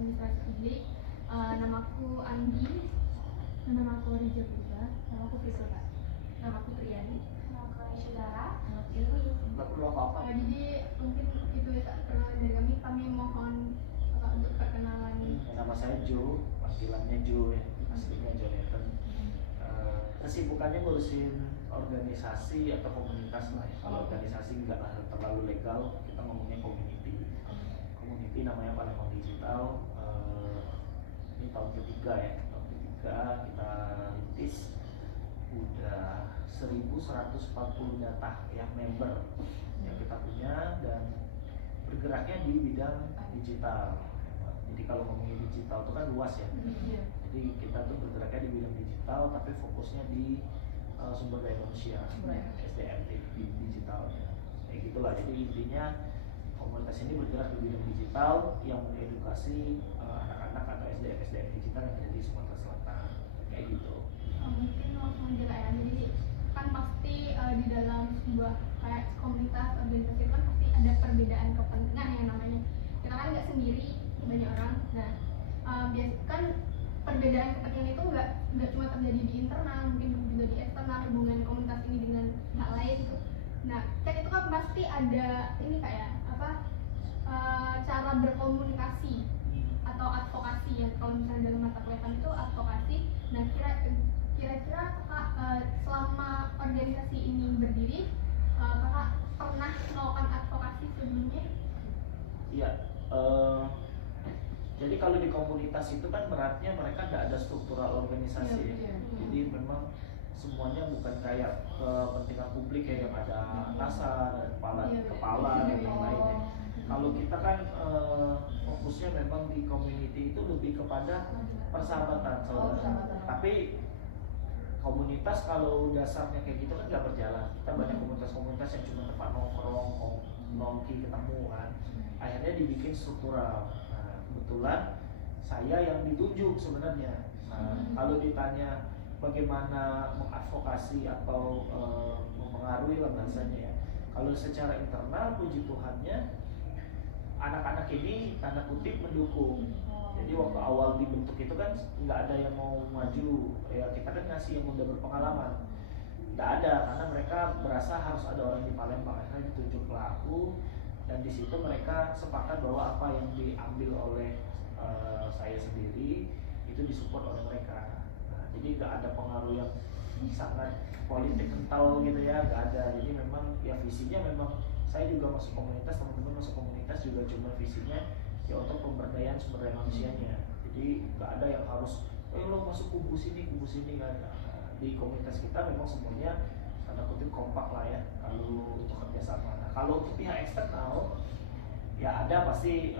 administrasi publik. Namaku Anggi. Namaku Rizal juga. Namaku Priscilla. Namaku Priyani. Namaku Saudara. Namaku Ilmi. Nggak perlu apa-apa. Jadi mungkin itu ya perkenalan dari kami. Kami mohon untuk perkenalan. Nama saya Joe, panggilannya Joe ya, aslinya Jonathan. Kesibukannya ngurusin organisasi atau komunitas lah ya. Kalau organisasi nggak terlalu legal, kita ngomongnya community. Community namanya Palembang Digital. Ini tahun ketiga ya, tahun ketiga kita rintis. Udah 1140 data yang member yang kita punya dan bergeraknya di bidang digital. Jadi kalau ngomongin digital itu kan luas ya. Jadi kita tuh bergeraknya di bidang digital tapi fokusnya di sumber daya manusia, SDM di digitalnya. Kayak gitulah. Jadi intinya komunitas ini bergerak di bidang digital yang mengedukasi anak-anak atau SDM digital yang ada di Sumatera Selatan. Kayak gitu. Mungkin langsung aja Kak ya. Jadi kan pasti di dalam sebuah kayak komunitas organisasi itu kan pasti ada perbedaan kepentingan yang namanya. Kita kan nggak sendiri, banyak orang. Nah, kan perbedaan kepentingan itu nggak cuma terjadi di internal, mungkin juga di eksternal, hubungan komunitas ini dengan hal lain gitu. Nah, kan itu kan pasti ada ini kayak cara berkomunikasi atau advokasi yang kalau misalnya dalam mata kuliah itu advokasi. Nah, kira-kira kakak selama organisasi ini berdiri, kakak pernah melakukan advokasi sebelumnya? Iya. Jadi kalau di komunitas itu kan beratnya mereka tidak ada struktural organisasi ya. Jadi memang semuanya bukan kayak kepentingan publik ya yang ada atasan, kepala dan yang lainnya. Kalau kita kan fokusnya memang di community itu lebih kepada persahabatan saudara. Tapi komunitas kalau dasarnya kayak gitu kan nggak berjalan. Kita banyak komunitas-komunitas yang cuma tempat nongkrong, nongki ketemu kan. Akhirnya dibikin struktural. Kebetulan saya yang ditunjuk sebenarnya. Kalau ditanya bagaimana mengadvokasi atau mempengaruhi lah bahasanya ya. Kalau secara internal puji Tuhannya anak-anak ini tanda kutip mendukung. Jadi waktu awal dibentuk itu kan nggak ada yang mau maju. Ya kita kan ngasih yang udah berpengalaman. Nggak ada karena mereka berasa harus ada orang di Palembang. Akhirnya ditunjuk pelaku. Dan di situ mereka sepakat bahwa apa yang diambil oleh saya sendiri itu disupport oleh mereka. Nah, jadi nggak ada pengaruh yang sangat politik kental gitu ya, nggak ada. Jadi memang ya visinya memang saya juga masuk komunitas, teman-teman masuk komunitas juga cuma visinya ya untuk pemberdayaan sumber daya manusianya. Jadi nggak ada yang harus lo masuk kubu sini kan. Nah, di komunitas kita memang semuanya tanda kutip kompak lah ya kalau untuk kerjasama. Nah, kalau untuk pihak eksternal ya ada pasti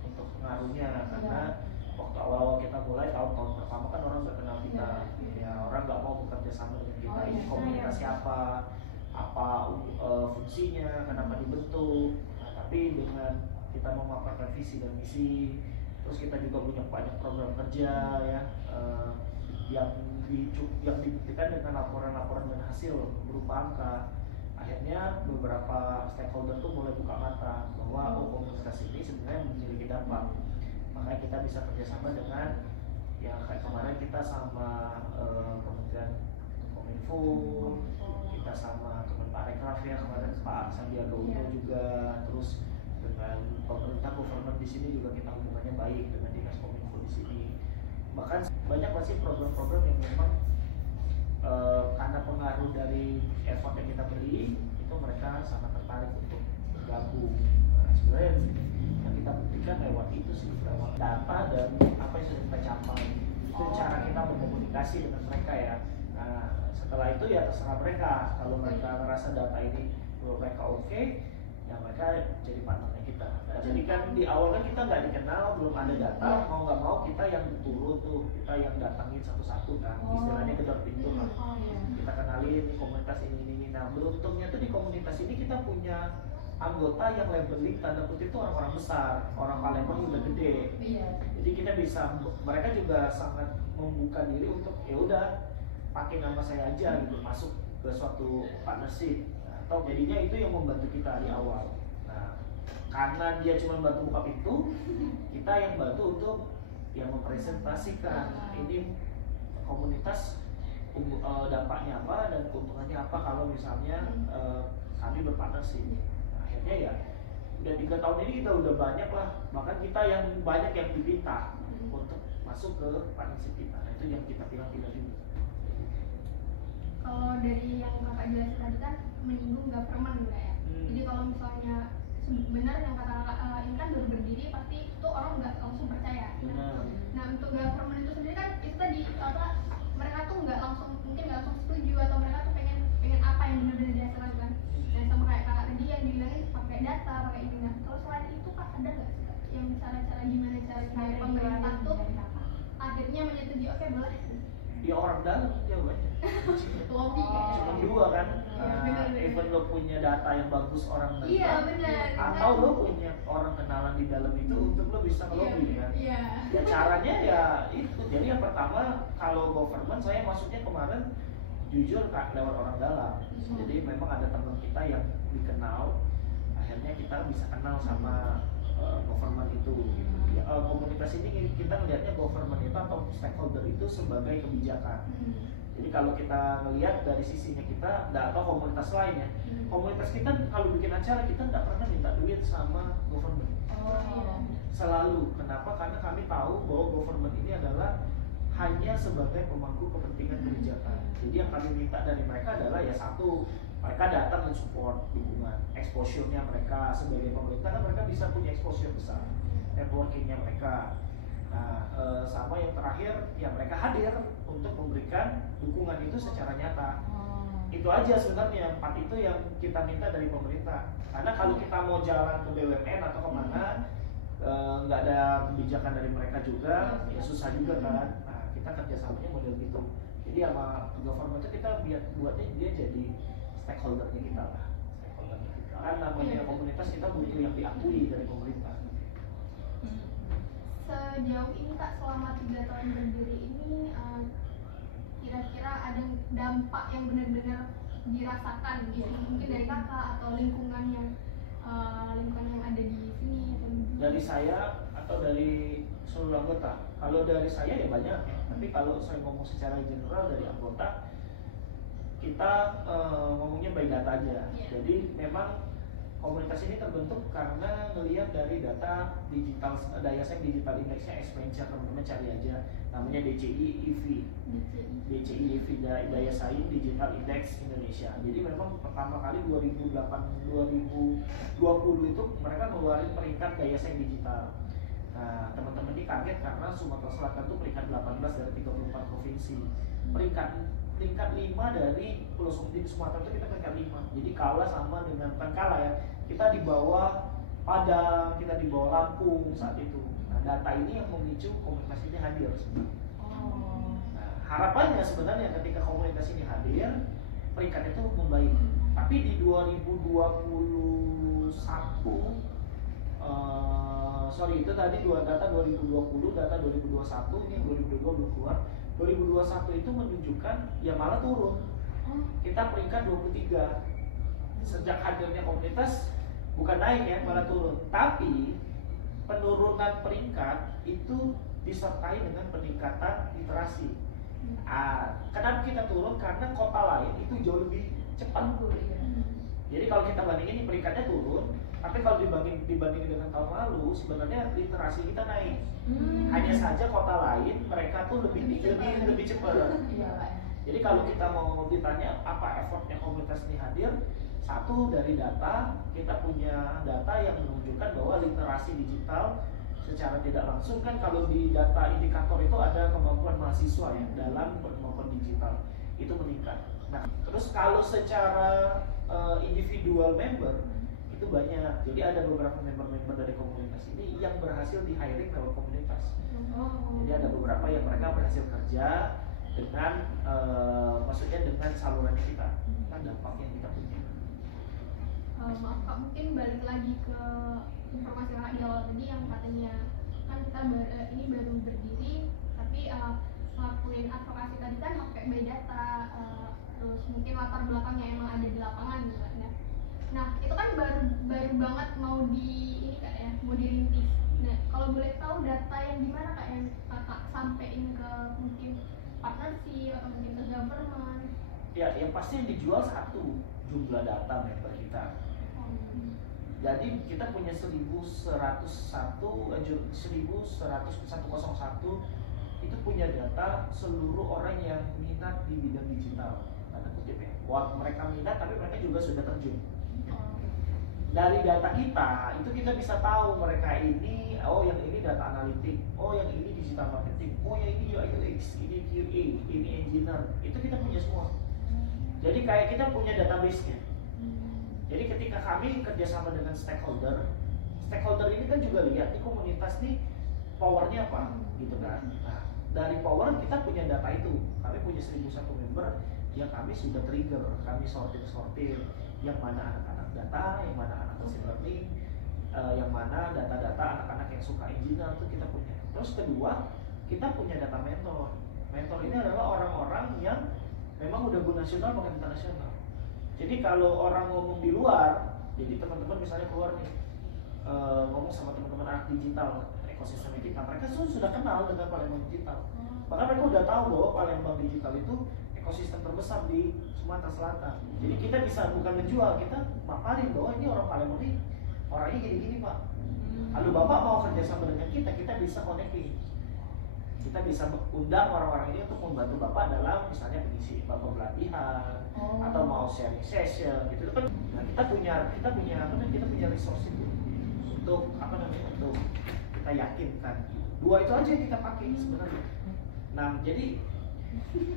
untuk pengaruhnya karena waktu awal kita mulai tahun-tahun pertama kan orang nggak kenal kita, ya orang nggak mau bekerja sama dengan kita. Ini komunitas siapa, apa fungsinya, kenapa dibentuk. Nah, tapi dengan kita memaparkan visi dan misi, terus kita juga punya banyak program kerja ya yang dibuktikan dengan laporan-laporan dan hasil berupa angka. Akhirnya beberapa stakeholder tuh mulai buka mata bahwa komunitas ini sebenarnya memiliki dampak. Makanya kita bisa kerjasama dengan yang kayak kemarin kita sama Kementerian Kominfo, kita sama Kemenparekraf ya kemarin Pak Sandiaga Uno juga, terus dengan pemerintah government di sini juga kita hubungannya baik dengan dinas Kominfo di sini. Bahkan banyak masih program-program yang memang karena pengaruh dari effort yang kita beri itu mereka sangat tertarik untuk bergabung. Nah, sebenarnya yang kita buktikan lewat itu sih, lewat data dan apa yang sudah kita capai. Itu cara kita berkomunikasi dengan mereka ya. Nah, setelah itu ya terserah mereka. Kalau mereka merasa data ini menurut mereka oke, ya mereka jadi partnernya kita. Nah, jadi kan di awal kan kita nggak dikenal, belum ada data, mau nggak mau kita yang turun tuh, kita yang datangin satu-satu kan, istilahnya gedor pintu kan. Kita kenalin komunitas ini. Nah, beruntungnya tuh di komunitas ini kita punya anggota yang labeling tanda kutip itu orang-orang besar, orang Palembang udah gede. Jadi kita bisa, mereka juga sangat membuka diri untuk ya udah pakai nama saya aja gitu, masuk ke suatu partnership. Atau jadinya itu yang membantu kita di awal. Nah, karena dia cuma bantu buka pintu, kita yang bantu untuk yang mempresentasikan ini komunitas dampaknya apa dan keuntungannya apa kalau misalnya kami berpartnership. Nah, akhirnya ya udah 3 tahun ini kita udah banyak lah, bahkan kita yang banyak yang diminta untuk masuk ke partnership kita. Nah, itu yang kita pilih juga. Kalau dari yang kakak jelasin tadi kan menyinggung government enggak ya? Jadi kalau misalnya benar yang kata kakak ini kan baru berdiri, pasti itu orang nggak langsung percaya. Nah untuk government itu sendiri kan itu tadi apa, mereka tuh mungkin nggak langsung setuju, atau mereka tuh pengen apa yang benar-benar dihasilkan kan. Nah sama kayak kakak tadi yang dibilangin pakai data, pakai ini. Nah kalau selain itu kak ada nggak sih kak yang cara-cara gimana caranya pemerintah tuh akhirnya menyetujui oke boleh? Ya orang dalam jawabannya. Lobby Cuma 2 kan. bener. Even lo punya data yang bagus orang dalam, Iya benar. atau lo punya orang kenalan di dalam itu untuk lo bisa ngelobi kan. Iya. Ya caranya ya itu. Jadi yang pertama kalau government saya masuknya kemarin jujur kak lewat orang dalam. Jadi memang ada teman kita yang dikenal, akhirnya kita bisa kenal sama government itu gitu. Ya, komunitas ini kita melihatnya government itu atau stakeholder itu sebagai kebijakan. Jadi kalau kita melihat dari sisinya kita, atau komunitas lain ya, komunitas kita kalau bikin acara kita nggak pernah minta duit sama government. Selalu. Kenapa? Karena kami tahu bahwa government ini adalah hanya sebagai pemangku kepentingan kebijakan. Jadi yang kami minta dari mereka adalah ya satu, mereka datang mensupport dukungan, exposure-nya mereka sebagai pemerintah kan mereka bisa punya exposure besar, networking-nya mereka. Nah, sama yang terakhir ya mereka hadir untuk memberikan dukungan itu secara nyata. Itu aja sebenarnya 4 itu yang kita minta dari pemerintah. Karena kalau kita mau jalan ke BUMN atau kemana nggak ada kebijakan dari mereka juga, ya susah juga kan. Nah, kita kerjasamanya model gitu. Jadi sama government itu kita buatnya dia jadi stakeholdernya kita lah, stakeholdernya kita. Kan namanya komunitas kita butuh yang diakui dari pemerintah. Sejauh ini kak selama 3 tahun berdiri ini kira-kira ada dampak yang benar-benar dirasakan gitu, mungkin dari kakak atau lingkungan yang ada di sini atau dari saya atau dari seluruh anggota? Kalau dari saya ya banyak ya, tapi kalau saya ngomong secara general dari anggota, kita ngomongnya by data aja. Jadi memang komunitas ini terbentuk karena ngelihat dari data digital, daya saing digital indexnya Accenture, teman-teman cari aja, namanya DCI-EV. DCI-EV, daya saing digital index Indonesia. Jadi memang pertama kali 2020 itu mereka ngeluarin peringkat daya saing digital. Nah, teman-teman ini kaget karena Sumatera Selatan itu peringkat 18 dari 34 provinsi. Peringkat 5 dari Pulau Sumatera itu kita peringkat 5. Jadi kalah sama dengan, bukan kalah ya, kita di bawah Padang, kita di bawah Lampung saat itu. Nah, data ini yang memicu komunitas ini hadir sebenarnya. Nah, harapannya sebenarnya ketika komunitas ini hadir, peringkat itu membaik. Tapi di 2021 itu tadi data 2020, data 2021, ini 2022 belum keluar. 2021 itu menunjukkan ya malah turun. Kita peringkat 23. Sejak hadirnya komunitas bukan naik ya, malah turun. Tapi penurunan peringkat itu disertai dengan peningkatan literasi. Kenapa kita turun? Karena kota lain itu jauh lebih cepat. Jadi kalau kita bandingin peringkatnya turun, tapi kalau dibandingin dengan tahun lalu sebenarnya literasi kita naik. Hanya saja kota lain mereka tuh lebih cepat. Jadi kalau kita mau ditanya apa effortnya komunitas ini hadir, satu dari data, kita punya data yang menunjukkan bahwa literasi digital secara tidak langsung kan kalau di data indikator itu ada kemampuan mahasiswa ya dalam kemampuan digital itu meningkat. Nah, terus kalau secara individual member itu banyak. Jadi ada beberapa member-member dari komunitas ini yang berhasil di hiring lewat komunitas. Jadi ada beberapa yang mereka berhasil kerja dengan maksudnya dengan saluran kita. Kan dampak yang kita punya. Maaf kak, mungkin balik lagi ke informasi kakak di awal tadi yang katanya kan kita ini baru berdiri, tapi ngelakuin advokasi tadi kan pakai by data, terus mungkin latar belakangnya emang ada di lapangan gitu kan ya. Nah itu kan baru banget mau ini kak ya, mau dirintis. Nah kalau boleh tahu data yang gimana kak yang kakak sampein ke mungkin partnership atau mungkin ke government? Ya, yang pasti yang dijual satu jumlah data member kita. Jadi kita punya 1101 itu punya data seluruh orang yang minat di bidang digital. Tanda kutip ya. Wah, mereka minat tapi mereka juga sudah terjun. Dari data kita itu kita bisa tahu mereka ini, oh yang ini data analitik, oh yang ini digital marketing, oh yang ini UI UX, ini QA, ini engineer. Itu kita punya semua. Jadi kayak kita punya database-nya. Jadi ketika kami kerjasama dengan stakeholder ini kan juga lihat nih komunitas nih powernya apa, gitu kan. Nah, dari power kita punya data itu. Kami punya 1001 member yang kami sudah trigger, kami sortir, yang mana anak-anak data, yang mana anak machine learning, yang mana data-data anak-anak yang suka engineer itu kita punya. Terus kedua, kita punya data mentor. Mentor ini adalah orang-orang yang memang udah go nasional bahkan internasional. Jadi kalau orang ngomong di luar, jadi teman-teman misalnya keluar nih ngomong sama teman-teman anak digital ekosistem kita, mereka sudah kenal dengan Palembang Digital. Bahkan mereka udah tahu bahwa Palembang Digital itu ekosistem terbesar di Sumatera Selatan. Jadi kita bisa bukan menjual, kita paparin bahwa ini orang Palembang ini orangnya gini-gini pak. Lalu bapak mau kerjasama dengan kita bisa connecting. Kita bisa undang orang-orang ini untuk membantu bapak dalam misalnya mengisi bapak pelatihan atau mau sharing session gitu kan. Nah, kita punya resource itu untuk untuk kita yakinkan. Dua itu aja yang kita pakai sebenarnya. Nah, jadi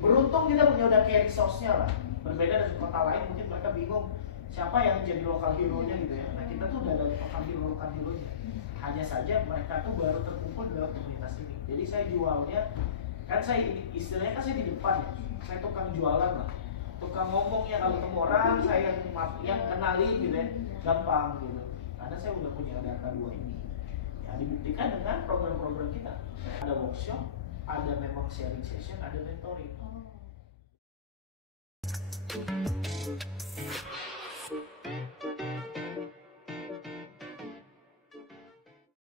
beruntung kita punya udah kayak resource-nya lah. Berbeda dengan kota lain mungkin mereka bingung siapa yang jadi lokal hero-nya gitu ya. Nah, kita tuh udah ada lokal hero-nya. Hanya saja mereka tuh baru terkumpul dalam komunitas ini. Jadi saya jualnya, kan saya istilahnya kan saya di depan ya. Saya tukang jualan lah. Tukang ngomongnya kalau ketemu orang, saya yang kenalin gitu ya. Gampang gitu. Karena saya udah punya data dua ini. Ya dibuktikan dengan program-program kita. Ada workshop, ada memang sharing session, ada mentoring.